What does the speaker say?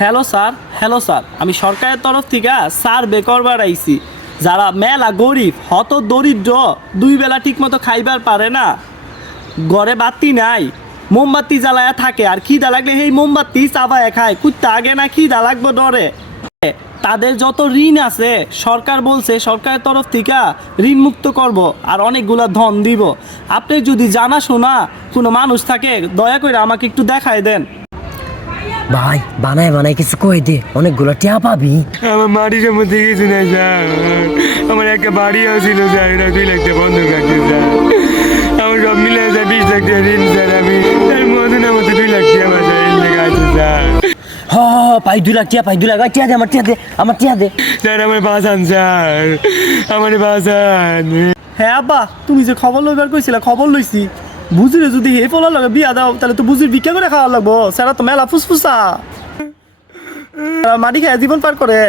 Hello sir, আমি সরকারের তরফ থেকে সার্ভে করবার আইছি। যারা মেলা গরিব হত দরিদ্র, দুই বেলা ঠিক মতো খাইবার পারে না, ঘরে বাতি নাই, মোমবাতি জ্বালায়া থাকে, আর খিদা লাগলে সেই মোমবাতি চাবায় খায়, কুত্তা আগে না খিদা লাগবে ডরে। তাদের যত ঋণ আছে সরকার বলছে সরকারের তরফ থেকে ঋণ মুক্ত করব আর অনেকগুলা ধন দিব। আপনি যদি জানা শোনা কোনো মানুষ থাকে দয়া করে আমাকে একটু দেখায় দেন। ভাই বানায় বানায় কিছু কই দে, অনেকগুলো টিয়া পাবি। আমার মাটির মধ্যে কিছু নাই স্যার। আমার একটা বাড়িও ছিল স্যার, এটা 2 লাখ টাকা বন্ধক রাখছে স্যার। আমার সব মিলে স্যার 20 লাখ টাকা ঋণ স্যার। আমি তার মতনের মধ্যে 2 লাখ টাকা আমার স্যার ঋণ লেগে আছে স্যার। হ পাই 2 লাখ টিয়া, পাই 2 লাখ। টিয়া দে, আমার টিয়া দে, আমার টিয়া দে। স্যার আমার বাঁচান স্যার, আমার বাঁচান। হ্যাঁ আব্বা, তুমি যে খবর লইবার কইছিলা খবর লইছি। বুঝিরে যদি হে ফলার লাগে বিয়া দাও তাহলে তো বুঝির ভিক্ষা করে খাওয়া লাগবো। সেটা তো মেলা ফুসফুসা, মাটি খায় জীবন পার করে।